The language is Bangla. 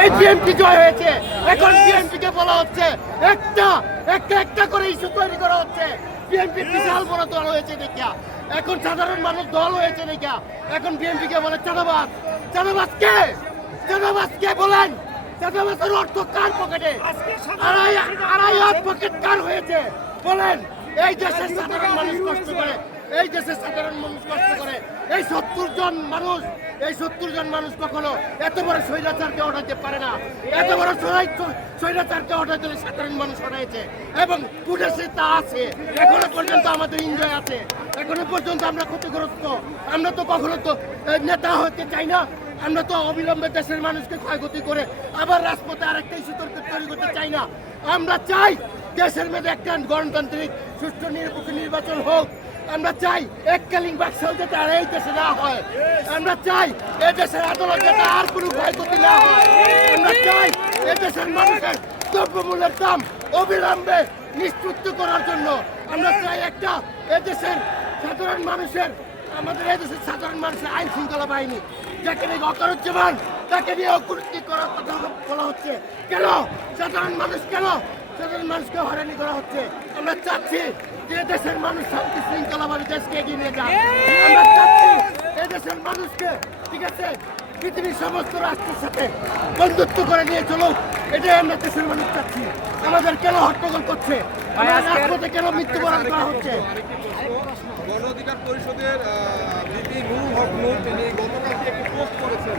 এই বিএনপি জয় হয়েছে। এখন বিএনপিকে বলা হচ্ছে একটা একটা একটা করে ইস্যু তৈরি করা হচ্ছে। বিএনপি বিশাল বড় দল হয়েছে দেখিয়া, এখন সাধারণ মানুষ দল হয়েছে দেখিয়া এখন বিএনপিকে বলে চাঁদাবাজ। চাঁদাবাজ কে? চাঁদাবাজ কে বলেন? চাঁদাবাজের অর্থ কার পকেটে? আড়াই হাত পকেট কার হয়েছে বলেন? এই দেশের সাধারণ মানুষ কষ্ট করে, এই দেশের সাধারণ মানুষ কষ্ট করে। এই 70 জন মানুষ কখনো এত বড় স্বৈরাচারকে হটাইতে পারে না। এত বড় স্বৈরাচারকে হটাইতে সাধারণ মানুষ হটাইছে এবং পুলিশে তা আছে। এখনো পর্যন্ত আমাদের এনজয় আছে, এখনো পর্যন্ত আমরা ক্ষতিগ্রস্ত। আমরা তো কখনো তো নেতা হতে চাই না। আমরা তো অবিলম্বে দেশের মানুষকে ক্ষয়ক্ষতি করে আবার রাজপথে আরেকটা ইস্যু তৈরি করতে চাই না। আমরা চাই দেশের মধ্যে একটা গণতান্ত্রিক সুষ্ঠু নিরপেক্ষ নির্বাচন হোক। আমরা চাই এককালীন বাকশাল যাতে আর এই দেশে না হয়। আমরা চাই এই দেশের আদালত যাতে আর কোনো ক্ষয়ক্ষতি না হয়। আমরা চাই এই দেশের মানুষের দ্রব্যমূল্যের দাম অবিলম্বে নিশ্চিত করার জন্য। আমরা চাই একটা এদেশের সাধারণ মানুষের, আমাদের এদেশের সাধারণ মানুষের আইন শৃঙ্খলা বাহিনী, যাকে নিয়ে অকারুজ্জামান, তাকে নিয়ে অকুরুক্তি করার কথা বলা হচ্ছে। কেন সাধারণ মানুষ, কেন সাধারণ মানুষকে হয়রানি করা হচ্ছে? আমরা চাচ্ছি যে দেশের মানুষ শান্তি শৃঙ্খলাভাবে দেশকে এগিয়ে নিয়ে যান। আমরা চাচ্ছি এই দেশের মানুষকে, ঠিক আছে, পৃথিবীর সমস্ত রাষ্ট্রের সাথে বন্ধুত্ব করে নিয়ে চলুক। এটাই আমরা দেশের মানুষ চাচ্ছি। আমাদের কেন হট্টগোল করছে? রাজপথে কেন মৃত্যুবরণ করা হচ্ছে? গণ অধিকার পরিষদের ভিপি নুরুল হক নূর তিনি গতকালকে একটি পোস্ট করেছেন।